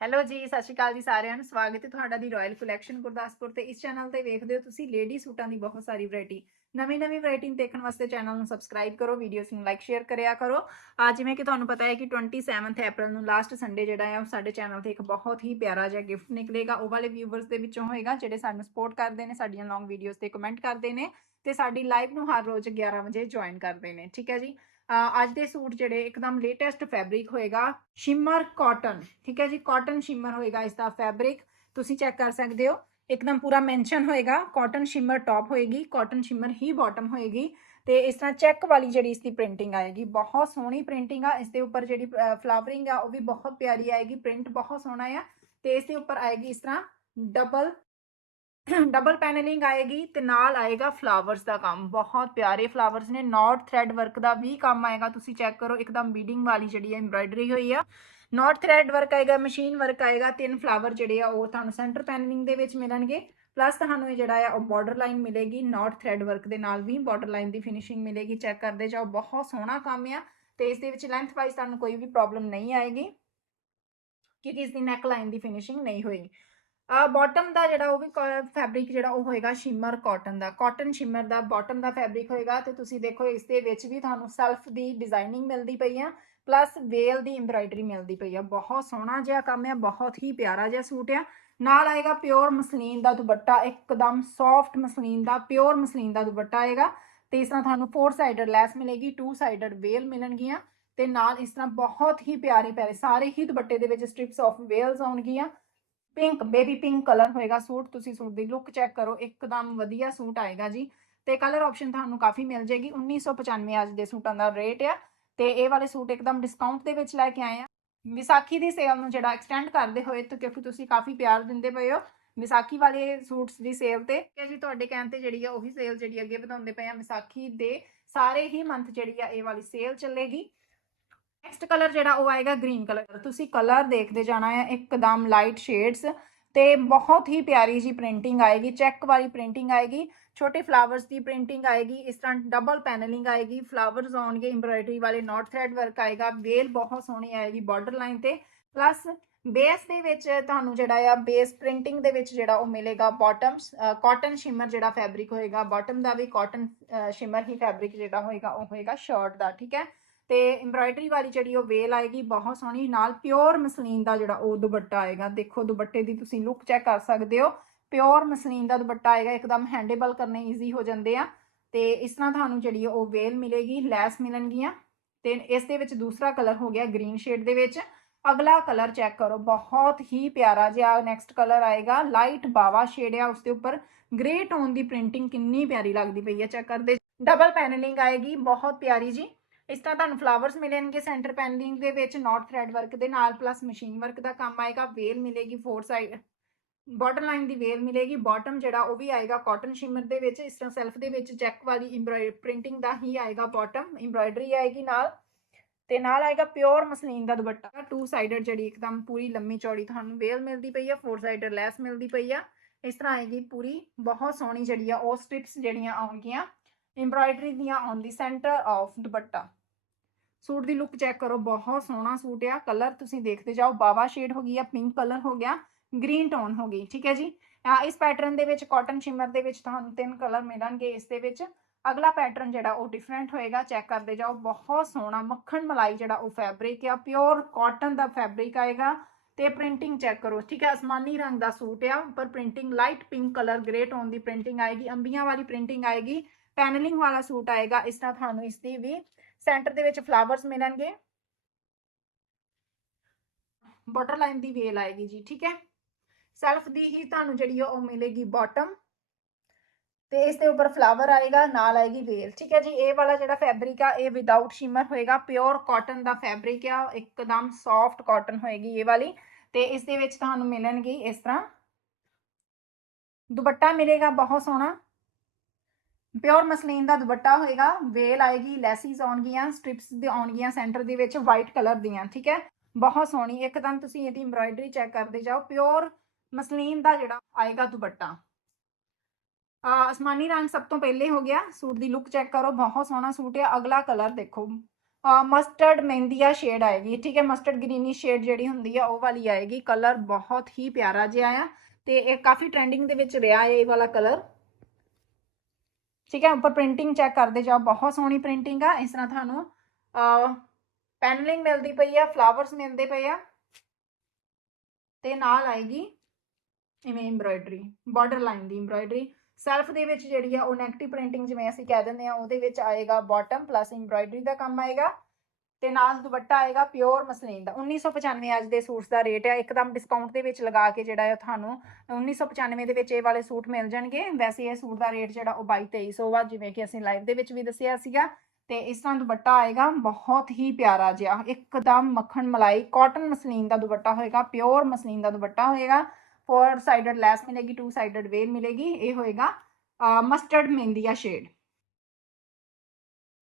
Hello ਜੀ, ਸਤਿ ਸ਼੍ਰੀ ਅਕਾਲ ਜੀ ਸਾਰਿਆਂ ਨੂੰ। ਸਵਾਗਤ ਹੈ ਤੁਹਾਡਾ ਦੀ ਰਾਇਲ ਕਲੈਕਸ਼ਨ ਗੁਰਦਾਸਪੁਰ ਤੇ। ਇਸ ਚੈਨਲ ਤੇ ਵੇਖਦੇ ਹੋ ਤੁਸੀਂ ਲੇਡੀ ਸੂਟਾਂ ਦੀ ਬਹੁਤ ਸਾਰੀ ਵੈਰਾਈਟੀ ਨਵੀਂ ਨਵੀਂ ਵੈਰਾਈਟੀ ਦੇਖਣ ਵਾਸਤੇ ਚੈਨਲ ਨੂੰ ਸਬਸਕ੍ਰਾਈਬ ਕਰੋ ਵੀਡੀਓਜ਼ ਨੂੰ ਲਾਈਕ ਸ਼ੇਅਰ ਕਰਿਆ ਕਰੋ। ਅੱਜ ਜਿਵੇਂ ਕਿ ਤੁਹਾਨੂੰ ਪਤਾ ਹੈ ਕਿ 27th ਅਪ੍ਰੈਲ ਨੂੰ ਲਾਸਟ ਸੰਡੇ ਜਿਹੜਾ ਹੈ, ਉਹ ਸਾਡੇ ਚੈਨਲ ਤੇ ਇੱਕ ਬਹੁਤ ਹੀ ਪਿਆਰਾ ਜਿਹਾ ਗਿਫਟ ਨਿਕਲੇਗਾ। ਉਹ ਵਾਲੇ ਵਿਊਵਰਸ ਦੇ ਵਿੱਚੋਂ ਹੋਏਗਾ, ਜਿਹੜੇ ਸਾਨੂੰ ਸਪੋਰਟ ਕਰਦੇ ਨੇ, ਸਾਡੀਆਂ ਲੌਂਗ ਵੀਡੀਓਜ਼ ਤੇ ਕਮੈਂਟ ਕਰਦੇ ਨੇ ਤੇ ਸਾਡੀ ਲਾਈਵ ਨੂੰ ਹਰ ਰੋਜ਼ 11 ਵਜੇ ਜੁਆਇਨ ਕਰਦੇ ਨੇ। ਠੀਕ ਹੈ ਜੀ? ਅੱਜ ਦੇ ਸੂਟ ਜਿਹੜੇ ਇੱਕਦਮ ਲੇਟੈਸਟ ਫੈਬਰਿਕ ਹੋਏਗਾ ਸ਼ਿਮਰ ਕਾਟਨ ਠੀਕ ਹੈ ਜੀ? ਕਾਟਨ ਸ਼ਿਮਰ ਹੋਏਗਾ ਇਸ ਦਾ ਫੈਬਰਿਕ ਤੁਸੀਂ ਚੈੱਕ ਕਰ ਸਕਦੇ ਹੋ। ਇੱਕਦਮ ਪੂਰਾ ਮੈਂਸ਼ਨ ਹੋਏਗਾ ਕਾਟਨ ਸ਼ਿਮਰ ਟਾਪ ਹੋਏਗੀ ਕਾਟਨ ਸ਼ਿਮਰ ਹੀ ਬਾਟਮ ਹੋਏਗੀ। ਤੇ ਇਸ ਤਰ੍ਹਾਂ ਚੈੱਕ ਵਾਲੀ ਜਿਹੜੀ ਇਸ ਦੀ ਪ੍ਰਿੰਟਿੰਗ ਆਏਗੀ, ਬਹੁਤ ਸੋਹਣੀ ਪ੍ਰਿੰਟਿੰਗ ਆ। ਇਸ ਦੇ ਉੱਪਰ ਜਿਹੜੀ ਫਲਾਵਰਿੰਗ ਆ, ਉਹ ਵੀ ਬਹੁਤ ਪਿਆਰੀ ਆਏਗੀ ਪ੍ਰਿੰਟ ਬਹੁਤ ਸੋਹਣਾ ਆ। ਤੇ ਇਸ ਦੇ ਉੱਪਰ ਆਏਗੀ ਇਸ ਤਰ੍ਹਾਂ ਡਬਲ ਡਬਲ ਪੈਨਲਿੰਗ ਆਏਗੀ ਤੇ ਨਾਲ ਆਏਗਾ ਫਲਾਵਰਸ ਦਾ ਕੰਮ। ਬਹੁਤ ਪਿਆਰੇ ਫਲਾਵਰਸ ਨੇ। ਨਾਟ ਥ੍ਰੈਡ ਵਰਕ ਦਾ ਵੀ ਕੰਮ ਆਏਗਾ। ਤੁਸੀਂ ਚੈੱਕ ਕਰੋ, ਇੱਕਦਮ ਬੀਡਿੰਗ ਵਾਲੀ ਜਿਹੜੀ ਹੈ ਐਮਬ੍ਰਾਇਡਰੀ ਹੋਈ ਆ। ਨਾਟ ਥ੍ਰੈਡ ਵਰਕ ਆਏਗਾ ਮਸ਼ੀਨ ਵਰਕ ਆਏਗਾ, ਤਿੰਨ ਫਲਾਵਰ ਜਿਹੜੇ ਆ ਉਹ ਤੁਹਾਨੂੰ ਸੈਂਟਰ ਪੈਨਲਿੰਗ ਦੇ ਵਿੱਚ ਮਿਲਣਗੇ। ਪਲੱਸ ਤੁਹਾਨੂੰ ਇਹ ਜਿਹੜਾ ਆ, ਉਹ ਬਾਰਡਰ ਲਾਈਨ ਮਿਲੇਗੀ। ਨਾਟ ਥ੍ਰੈਡ ਵਰਕ ਦੇ ਨਾਲ ਵੀ ਬਾਰਡਰ ਲਾਈਨ ਦੀ ਫਿਨਿਸ਼ਿੰਗ ਮਿਲੇਗੀ। ਚੈੱਕ ਕਰਦੇ ਜਾਓ, ਬਹੁਤ ਸੋਹਣਾ ਕੰਮ ਆ। ਤੇ ਇਸ ਦੇ ਵਿੱਚ ਲੈਂਥ ਵਾਈਜ਼ ਤੁਹਾਨੂੰ ਕੋਈ ਵੀ ਪ੍ਰੋਬਲਮ ਨਹੀਂ ਆਏਗੀ, ਕਿਉਂਕਿ ਇਸ ਦੀ ਨੈਕ ਲਾਈਨ ਦੀ ਫਿਨਿਸ਼ਿੰਗ ਨਹੀਂ ਹੋਏਗੀ। ਬਾਟਮ ਦਾ ਜਿਹੜਾ ਉਹ ਵੀ ਫੈਬਰਿਕ ਜਿਹੜਾ ਉਹ ਹੋਏਗਾ ਸ਼ਿਮਰ ਕਾਟਨ ਦਾ। ਕਾਟਨ ਸ਼ਿਮਰ ਦਾ ਬਾਟਮ ਦਾ ਫੈਬਰਿਕ ਹੋਏਗਾ ਤੇ ਤੁਸੀਂ ਦੇਖੋ ਇਸ ਦੇ ਵਿੱਚ ਵੀ ਤੁਹਾਨੂੰ ਸੈਲਫ ਦੀ ਡਿਜ਼ਾਈਨਿੰਗ ਮਿਲਦੀ ਪਈ ਆ ਪਲੱਸ ਵੇਲ ਦੀ ਐਮਬ੍ਰਾਇਡਰੀ ਮਿਲਦੀ ਪਈ ਆ। ਬਹੁਤ ਸੋਹਣਾ ਜਿਹਾ ਕੰਮ ਆ, ਬਹੁਤ ਹੀ ਪਿਆਰਾ ਜਿਹਾ ਸੂਟ ਆ। ਨਾਲ ਆਏਗਾ ਪਿਓਰ ਮਸਲੀਨ ਦਾ ਦੁਪੱਟਾ, ਇੱਕਦਮ ਸੌਫਟ ਮਸਲੀਨ ਦਾ ਪਿਓਰ ਮਸਲੀਨ ਦਾ ਦੁਪੱਟਾ ਆਏਗਾ। ਤੇ ਇਸ ਤਰ੍ਹਾਂ ਤੁਹਾਨੂੰ ਫੋਰ ਸਾਈਡਡ ਲੈਸ ਮਿਲੇਗੀ ਟੂ ਸਾਈਡਡ ਵੇਲ ਮਿਲਣਗੀਆਂ। ਤੇ ਨਾਲ ਇਸ ਤਰ੍ਹਾਂ ਬਹੁਤ ਹੀ ਪਿਆਰੇ ਪਿਆਰੇ, ਸਾਰੇ ਹੀ ਦੁਪੱਟੇ ਦੇ ਵਿੱਚ ਸਟ੍ਰਿਪਸ ਆਫ ਵੇਲਸ ਆਉਣਗੀਆਂ। ਪਿੰਕ ਬੇਬੀ ਪਿੰਕ ਕਲਰ ਹੋਏਗਾ ਸੂਟ, ਤੁਸੀਂ ਸੂਟ ਦੀ ਲੁੱਕ ਚੈੱਕ ਕਰੋ, ਇੱਕਦਮ ਵਧੀਆ ਸੂਟ ਆਏਗਾ ਜੀ। ਤੇ ਕਲਰ ਆਪਸ਼ਨ ਤੁਹਾਨੂੰ ਕਾਫੀ ਮਿਲ ਜੇਗੀ 1995 ਅੱਜ ਦੇ ਸੂਟਾਂ ਦਾ ਰੇਟ ਆ। ਤੇ ਇਹ ਵਾਲੇ ਸੂਟ ਇੱਕਦਮ ਡਿਸਕਾਊਂਟ ਦੇ ਵਿੱਚ ਲੈ ਕੇ ਆਏ ਆ। ਵਿਸਾਖੀ ਦੀ ਸੇਲ ਨੂੰ ਜਿਹੜਾ ਐਕਸਟੈਂਡ ਕਰਦੇ ਹੋਏ ਤੇ ਕਿਉਂਕਿ ਤੁਸੀਂ ਕਾਫੀ ਪਿਆਰ ਦਿੰਦੇ ਪਏ ਹੋ, ਵਿਸਾਖੀ ਵਾਲੇ ਸੂਟਸ ਦੀ ਸੇਲ ਤੇ। ਕਿ ਜੀ ਤੁਹਾਡੇ ਕਹਿਣ ਤੇ ਜਿਹੜੀ ਆ ਉਹੀ ਸੇਲ ਜਿਹੜੀ ਅੱਗੇ ਵਧਾਉਂਦੇ ਪਏ ਆ ਵਿਸਾਖੀ ਦੇ ਸਾਰੇ ਹੀ ਮੰਥ ਜਿਹੜੀ ਆ ਇਹ ਵਾਲੀ ਸੇਲ ਚੱਲੇਗੀ। ਨੈਕਸਟ ਕਲਰ ਜਿਹੜਾ ਉਹ ਆਏਗਾ ਗ੍ਰੀਨ ਕਲਰ ਤੁਸੀਂ ਕਲਰ ਦੇਖਦੇ ਜਾਣਾ ਹੈ ਇੱਕਦਮ ਲਾਈਟ ਸ਼ੇਡਸ ਤੇ ਬਹੁਤ ਹੀ ਪਿਆਰੀ ਜੀ ਪ੍ਰਿੰਟਿੰਗ ਆਏਗੀ ਚੈੱਕ ਵਾਲੀ ਪ੍ਰਿੰਟਿੰਗ ਆਏਗੀ, ਛੋਟੇ ਫਲਾਵਰਸ ਦੀ ਪ੍ਰਿੰਟਿੰਗ ਆਏਗੀ, ਇਸ ਤਰ੍ਹਾਂ ਡਬਲ ਪੈਨਲਿੰਗ ਆਏਗੀ ਫਲਾਵਰਸ ਆਉਣਗੇ ਐਮਬ੍ਰਾਇਡਰੀ ਵਾਲੇ ਨੋਟ ਥ੍ਰੈਡ ਵਰਕ ਆਏਗਾ ਵੇਲ ਬਹੁਤ ਸੋਹਣੀ ਆਏਗੀ ਬਾਰਡਰ ਲਾਈਨ ਤੇ। ਪਲੱਸ ਬੇਸ ਦੇ ਵਿੱਚ ਤੁਹਾਨੂੰ ਜਿਹੜਾ ਆ ਬੇਸ ਪ੍ਰਿੰਟਿੰਗ ਦੇ ਵਿੱਚ ਜਿਹੜਾ ਉਹ ਮਿਲੇਗਾ ਬਾਟਮਸ ਕਾਟਨ ਸ਼ਿਮਰ ਜਿਹੜਾ ਫੈਬਰਿਕ ਹੋਏਗਾ ਬਾਟਮ ਦਾ ਵੀ ਕਾਟਨ ਸ਼ਿਮਰ ਹੀ ਫੈਬਰਿਕ ਜਿਹੜਾ ਹੋਏਗਾ, ਉਹ ਹੋਏਗਾ ਸ਼ਰਟ ਦਾ, ਠੀਕ ਹੈ? ਤੇ ਐਮਬ੍ਰਾਇਡਰੀ ਵਾਲੀ ਜਿਹੜੀ ਉਹ ਵੇਲ ਆਏਗੀ, ਬਹੁਤ ਸੋਹਣੀ, ਨਾਲ ਪਿਓਰ ਮਸਲੀਨ ਦਾ ਜਿਹੜਾ ਉਹ ਦੁਪੱਟਾ ਆਏਗਾ। ਦੇਖੋ, ਦੁਪੱਟੇ ਦੀ ਤੁਸੀਂ ਲੁੱਕ ਚੈੱਕ ਕਰ ਸਕਦੇ ਹੋ। ਪਿਓਰ ਮਸਲੀਨ ਦਾ ਦੁਪੱਟਾ ਆਏਗਾ, ਇੱਕਦਮ ਹੈਂਡੇਬਲ ਕਰਨੇ ਈਜ਼ੀ ਹੋ ਜਾਂਦੇ ਆ। ਤੇ ਇਸ ਤਰ੍ਹਾਂ ਤੁਹਾਨੂੰ ਜਿਹੜੀ ਉਹ ਵੇਲ ਮਿਲੇਗੀ, ਲੈਸ ਮਿਲਣਗੀਆਂ। ਤੇ ਇਸ ਦੇ ਵਿੱਚ ਦੂਸਰਾ ਕਲਰ ਹੋ ਗਿਆ ਗ੍ਰੀਨ ਸ਼ੇਡ ਦੇ ਵਿੱਚ। ਅਗਲਾ ਕਲਰ ਚੈੱਕ ਕਰੋ, ਬਹੁਤ ਹੀ ਪਿਆਰਾ ਜਿਹਾ ਨੈਕਸਟ ਕਲਰ ਆਏਗਾ। ਲਾਈਟ ਬਾਵਾ ਸ਼ੇਡ ਆ ਉਸ ਦੇ ਉੱਪਰ। ਗ੍ਰੇ ਟੋਨ ਦੀ ਪ੍ਰਿੰਟਿੰਗ ਕਿੰਨੀ ਪਿਆਰੀ ਲੱਗਦੀ ਪਈ ਹੈ ਚੈੱਕ ਕਰਦੇ। ਡਬਲ ਪੈਨਲਿੰਗ ਆਏਗੀ, ਬਹੁਤ ਪਿਆਰੀ ਜੀ। ਇਸ ਤਰ੍ਹਾਂ ਤੁਹਾਨੂੰ ਫਲਾਵਰਸ ਮਿਲਣਗੇ ਸੈਂਟਰ ਪੈਨਲਿੰਗ ਦੇ ਵਿੱਚ ਨਾਟ ਥ੍ਰੈਡ ਵਰਕ ਦੇ ਨਾਲ ਪਲੱਸ ਮਸ਼ੀਨ ਵਰਕ ਦਾ ਕੰਮ ਆਏਗਾ ਵੇਲ ਮਿਲੇਗੀ ਫੋਰ ਸਾਈਡ ਬਾਟਮ ਲਾਈਨ ਦੀ ਵੇਲ ਮਿਲੇਗੀ ਬਾਟਮ ਜਿਹੜਾ ਉਹ ਵੀ ਆਏਗਾ ਕਾਟਨ ਸ਼ਿਮਰ ਦੇ ਵਿੱਚ, ਇਸ ਤਰ੍ਹਾਂ ਸੈਲਫ ਦੇ ਵਿੱਚ ਚੈੱਕ ਵਾਲੀ ਪ੍ਰਿੰਟਿੰਗ ਦਾ ਹੀ ਆਏਗਾ ਬਾਟਮ ਐਮਬ੍ਰਾਇਡਰੀ ਆਏਗੀ ਨਾਲ, ਤੇ ਨਾਲ ਆਏਗਾ ਪਿਓਰ ਮਸਲੀਨ ਦਾ ਦੁਪੱਟਾ ਟੂ ਸਾਈਡਡ ਜਿਹੜੀ ਇੱਕਦਮ ਪੂਰੀ ਲੰਮੀ ਚੌੜੀ ਤੁਹਾਨੂੰ ਵੇਲ ਮਿਲਦੀ ਪਈ ਆ ਫੋਰ ਸਾਈਡਡ ਲੈਸ ਮਿਲਦੀ ਪਈ ਆ, ਇਸ ਤਰ੍ਹਾਂ ਆਏਗੀ ਪੂਰੀ, ਬਹੁਤ ਸੋਹਣੀ ਜਿਹੜੀ ਆ, ਉਹ ਸਟ੍ਰਿਪਸ ਜਿਹੜੀਆਂ ਆਉਣਗੀਆਂ ਐਮਬ੍ਰਾਇਡਰੀ ਦੀਆਂ on the centre of dupatta. Suit the look check ਕਰੋ, ਬਹੁਤ ਸੋਹਣਾ ਸੂਟ ਆ ਕਲਰ ਤੁਸੀਂ ਦੇਖਦੇ ਜਾਓ, ਬਾਵਾ ਸ਼ੇਡ ਹੋ ਗਈ ਆ ਪਿੰਕ ਕਲਰ ਹੋ ਗਿਆ ਗ੍ਰੀਨ ਟੋਨ ਹੋ ਗਈ, ਠੀਕ ਹੈ ਜੀ? ਇਸ ਪੈਟਰਨ ਦੇ ਵਿੱਚ ਕਾਟਨ ਸ਼ਿਮਰ ਦੇ ਵਿੱਚ ਤੁਹਾਨੂੰ ਤਿੰਨ ਕਲਰ ਮਿਲਣਗੇ ਇਸ ਦੇ ਵਿੱਚ। ਅਗਲਾ ਪੈਟਰਨ ਜਿਹੜਾ ਉਹ ਡਿਫਰੈਂਟ ਹੋਏਗਾ ਚੈੱਕ ਕਰਦੇ ਜਾਓ, ਬਹੁਤ ਸੋਹਣਾ ਮੱਖਣ ਮਲਾਈ ਜਿਹੜਾ ਉਹ ਫੈਬਰਿਕ ਆ ਪਿਓਰ ਕਾਟਨ ਦਾ ਫੈਬਰਿਕ ਆਏਗਾ ਤੇ ਪ੍ਰਿੰਟਿੰਗ ਚੈੱਕ ਕਰੋ, ਠੀਕ ਹੈ? ਅਸਮਾਨੀ ਰੰਗ ਦਾ ਸੂਟ ਆ, ਉੱਪਰ printing light pink colour grey tone ਦੀ ਪ੍ਰਿੰਟਿੰਗ ਆਏਗੀ, ਅੰਬੀਆਂ ਵਾਲੀ ਪ੍ਰਿੰਟਿੰਗ ਆਏਗੀ ਪੈਨਲਿੰਗ ਵਾਲਾ ਸੂਟ ਆਏਗਾ, ਇਸ ਤਰ੍ਹਾਂ ਤੁਹਾਨੂੰ ਇਸ ਦੀ ਵੀ ਸੈਂਟਰ ਦੇ ਵਿੱਚ ਫਲਾਵਰਸ ਮਿਲਣਗੇ। ਬਾਰਡਰ ਲਾਈਨ ਦੀ ਵੇਲ ਆਏਗੀ ਜੀ, ਠੀਕ ਹੈ? ਸੈਲਫ ਦੀ ਹੀ ਤੁਹਾਨੂੰ ਜਿਹੜੀ ਉਹ ਮਿਲੇਗੀ ਬਾਟਮ ਤੇ ਇਸ ਦੇ ਉੱਪਰ ਫਲਾਵਰ ਆਏਗਾ, ਨਾਲ ਆਏਗੀ ਵੇਲ ਠੀਕ ਹੈ ਜੀ? ਇਹ ਵਾਲਾ ਜਿਹੜਾ ਫੈਬਰਿਕ ਆ, ਇਹ ਵਿਦਆਊਟ ਸ਼ਿਮਰ ਹੋਏਗਾ ਪਿਓਰ ਕਾਟਨ ਦਾ ਫੈਬਰਿਕ ਆ, ਇੱਕਦਮ ਸੌਫਟ ਕਾਟਨ ਹੋਏਗੀ ਇਹ ਵਾਲੀ ਤੇ ਇਸ ਦੇ ਵਿੱਚ ਤੁਹਾਨੂੰ ਮਿਲਣਗੀ ਇਸ ਤਰ੍ਹਾਂ। ਦੁਪੱਟਾ ਮਿਲੇਗਾ ਬਹੁਤ ਸੋਹਣਾ। ਪਿਓਰ ਮਸਲੀਨ ਦਾ ਦੁਪੱਟਾ ਹੋਏਗਾ, ਵੇਲ ਆਏਗੀ ਲੈਸਿਸ ਆਉਣਗੀਆਂ, ਸਟ੍ਰਿਪਸ ਦੇ ਆਉਣਗੀਆਂ ਸੈਂਟਰ ਦੇ ਵਿੱਚ ਵਾਈਟ ਕਲਰ ਦੀਆਂ, ਠੀਕ ਹੈ? ਬਹੁਤ ਸੋਹਣੀ ਇੱਕਦਮ ਤੁਸੀਂ ਇਹਦੀ ਐਮਬ੍ਰਾਇਡਰੀ ਚੈੱਕ ਕਰਦੇ ਜਾਓ ਪਿਓਰ ਮਸਲੀਨ ਦਾ ਜਿਹੜਾ ਆਏਗਾ ਦੁਪੱਟਾ। ਆਸਮਾਨੀ ਰੰਗ ਸਭ ਤੋਂ ਪਹਿਲੇ ਹੋ ਗਿਆ, ਸੂਟ ਦੀ ਲੁੱਕ ਚੈੱਕ ਕਰੋ, ਬਹੁਤ ਸੋਹਣਾ ਸੂਟ ਹੈ, ਅਗਲਾ ਕਲਰ ਦੇਖੋ। ਮਸਟਰਡ ਮਹਿੰਦੀਆ ਸ਼ੇਡ ਆਏਗੀ, ਠੀਕ ਹੈ? ਮਸਟਰਡ ਗ੍ਰੀਨੀ ਸ਼ੇਡ ਜਿਹੜੀ ਹੁੰਦੀ ਆ, ਉਹ ਵਾਲੀ ਆਏਗੀ ਕਲਰ ਬਹੁਤ ਹੀ ਪਿਆਰਾ ਜਿਹਾ ਆ, ਤੇ ਇਹ ਕਾਫੀ ਟ੍ਰੈਂਡਿੰਗ ਦੇ ਵਿੱਚ ਰਿਹਾ ਹੈ, ਇਹ ਵਾਲਾ ਕਲਰ ਠੀਕ ਹੈ, ਉੱਪਰ ਪ੍ਰਿੰਟਿੰਗ ਚੈੱਕ ਕਰਦੇ ਜਾਓ, ਬਹੁਤ ਸੋਹਣੀ ਪ੍ਰਿੰਟਿੰਗ ਆ, ਇਸ ਤਰ੍ਹਾਂ ਤੁਹਾਨੂੰ ਪੈਨਲਿੰਗ ਮਿਲਦੀ ਪਈ ਆ ਫਲਾਵਰਸ ਮਿਲਦੇ ਪਏ ਆ, ਤੇ ਨਾਲ ਆਏਗੀ ਇਵੇਂ ਐਮਬ੍ਰਾਇਡਰੀ ਬਾਰਡਰ ਲਾਈਨ ਦੀ ਐਮਬ੍ਰਾਇਡਰੀ ਸੈਲਫ ਦੇ ਵਿੱਚ ਜਿਹੜੀ ਆ, ਉਹ ਨੈਗੇਟਿਵ ਪ੍ਰਿੰਟਿੰਗ ਜਿਵੇਂ ਅਸੀਂ ਕਹਿ ਦਿੰਦੇ ਆ, ਉਹਦੇ ਵਿੱਚ ਆਏਗਾ ਬਾਟਮ ਪਲੱਸ ਐਮਬ੍ਰਾਇਡਰੀ ਦਾ ਕੰਮ ਆਏਗਾ ਤੇ ਨਾਲ ਦੁਪੱਟਾ ਆਏਗਾ ਪਿਓਰ ਮਸਲੀਨ ਦਾ। 1995 ਅੱਜ ਦੇ ਸੂਟਸ ਦਾ ਰੇਟ ਹੈ ਇੱਕਦਮ ਡਿਸਕਾਊਂਟ ਦੇ ਵਿੱਚ ਲਗਾ ਕੇ ਜਿਹੜਾ ਹੈ ਤੁਹਾਨੂੰ 1995 ਦੇ ਵਿੱਚ ਇਹ ਵਾਲੇ ਸੂਟ ਮਿਲ ਜਾਣਗੇ। ਵੈਸੇ ਇਹ ਸੂਟ ਦਾ ਰੇਟ ਜਿਹੜਾ ਉਹ 22 2300 ਵਾ, ਜਿਵੇਂ ਕਿ ਅਸੀਂ ਲਾਈਵ ਦੇ ਵਿੱਚ ਵੀ ਦੱਸਿਆ ਸੀਗਾ। ਤੇ ਇਸ ਤਰ੍ਹਾਂ ਦੁਪੱਟਾ ਆਏਗਾ, ਬਹੁਤ ਹੀ ਪਿਆਰਾ ਜਿਹਾ, ਇੱਕਦਮ ਮੱਖਣ ਮਲਾਈ ਕਾਟਨ ਮਸਲੀਨ ਦਾ ਦੁਪੱਟਾ ਹੋਏਗਾ ਪਿਓਰ ਮਸਲੀਨ ਦਾ ਦੁਪੱਟਾ ਹੋਏਗਾ। ਫੋਰ ਸਾਈਡਡ ਲੈਸ ਮਿਲੇਗੀ ਟੂ ਸਾਈਡਡ ਵੇਲ ਮਿਲੇਗੀ, ਇਹ ਹੋਏਗਾ ਮਸਟਰਡ ਮਹਿੰਦੀਆ ਸ਼ੇਡ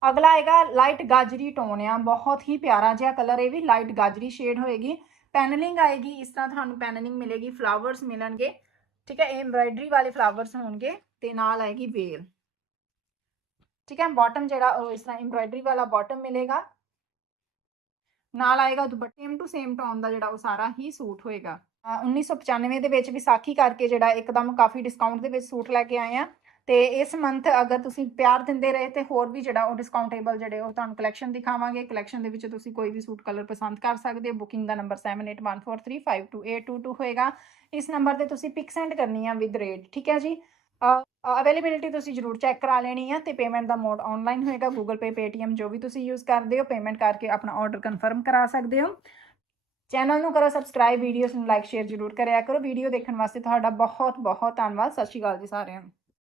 ਅਗਲਾ ਆਏਗਾ ਲਾਈਟ ਗਾਜਰੀ ਟੋਨ ਆ ਬਹੁਤ ਹੀ ਪਿਆਰਾ ਜਿਹਾ ਕਲਰ ਇਹ ਵੀ ਲਾਈਟ ਗਾਜਰੀ ਸ਼ੇਡ ਹੋਏਗੀ। ਪੈਨਲਿੰਗ ਆਏਗੀ, ਇਸ ਤਰ੍ਹਾਂ ਤੁਹਾਨੂੰ ਪੈਨਲਿੰਗ ਮਿਲੇਗੀ ਫਲਾਵਰਸ ਮਿਲਣਗੇ, ਠੀਕ ਹੈ, ਇਹ ਐਮਬ੍ਰਾਇਡਰੀ ਵਾਲੇ ਫਲਾਵਰਸ ਹੋਣਗੇ ਤੇ ਨਾਲ ਆਏਗੀ ਵੇਲ ਠੀਕ ਹੈ ਬਾਟਮ ਜਿਹੜਾ ਉਹ ਇਸ ਤਰ੍ਹਾਂ ਐਮਬ੍ਰਾਇਡਰੀ ਵਾਲਾ ਬਾਟਮ ਮਿਲੇਗਾ। ਨਾਲ ਆਏਗਾ ਦੁਪੱਟੇ ਸੇਮ ਟੂ ਸੇਮ ਟੋਨ ਦਾ ਜਿਹੜਾ ਉਹ ਸਾਰਾ ਹੀ ਸੂਟ ਹੋਏਗਾ। ਅਹ 1995 ਦੇ ਵਿੱਚ ਵਿਸਾਖੀ ਕਰਕੇ ਜਿਹੜਾ ਇੱਕਦਮ ਕਾਫੀ ਡਿਸਕਾਊਂਟ ਦੇ ਵਿੱਚ ਸੂਟ ਲੈ ਕੇ ਆਏ ਆ ਤੇ ਇਸ ਮੰਥ ਅਗਰ ਤੁਸੀਂ ਪਿਆਰ ਦਿੰਦੇ ਰਹੇ ਤੇ ਹੋਰ ਵੀ ਜਿਹੜਾ ਉਹ ਡਿਸਕਾਊਂਟੇਬਲ ਜਿਹੜੇ ਉਹ ਤੁਹਾਨੂੰ ਕਲੈਕਸ਼ਨ ਦਿਖਾਵਾਂਗੇ। ਕਲੈਕਸ਼ਨ ਦੇ ਵਿੱਚ ਤੁਸੀਂ ਕੋਈ ਵੀ ਸੂਟ ਕਲਰ ਪਸੰਦ ਕਰ ਸਕਦੇ ਹੋ। ਬੁਕਿੰਗ ਦਾ ਨੰਬਰ 7814352822 ਹੋਏਗਾ। ਇਸ ਨੰਬਰ ਤੇ ਤੁਸੀਂ ਪਿਕ ਸੈਂਡ ਕਰਨੀ ਆ ਵਿਦ ਰੇਟ ਠੀਕ ਹੈ ਜੀ? ਅਵੇਲੇਬਿਲਿਟੀ ਤੁਸੀਂ ਜਰੂਰ ਚੈੱਕ ਕਰਾ ਲੈਣੀ ਆ ਤੇ ਪੇਮੈਂਟ ਦਾ ਮੋਡ ਆਨਲਾਈਨ ਹੋਏਗਾ। Google Pay, Paytm ਜੋ ਵੀ ਤੁਸੀਂ ਯੂਜ਼ ਕਰਦੇ ਹੋ ਪੇਮੈਂਟ ਕਰਕੇ ਆਪਣਾ ਆਰਡਰ ਕਨਫਰਮ ਕਰਾ ਸਕਦੇ ਹੋ। ਚੈਨਲ ਨੂੰ ਕਰੋ ਸਬਸਕ੍ਰਾਈਬ ਵੀਡੀਓਜ਼ ਨੂੰ ਲਾਈਕ ਸ਼ੇਅਰ ਜਰੂਰ ਕਰਿਆ ਕਰੋ। ਵੀਡੀਓ ਦੇਖਣ ਵਾਸਤੇ ਤੁਹਾਡਾ ਬਹੁਤ ਬਹੁਤ ਧੰਨਵਾਦ। ਸਤਿ ਸ਼੍ਰੀ ਅਕਾਲ ਜੀ ਸਾਰਿਆਂ ਨੂੰ।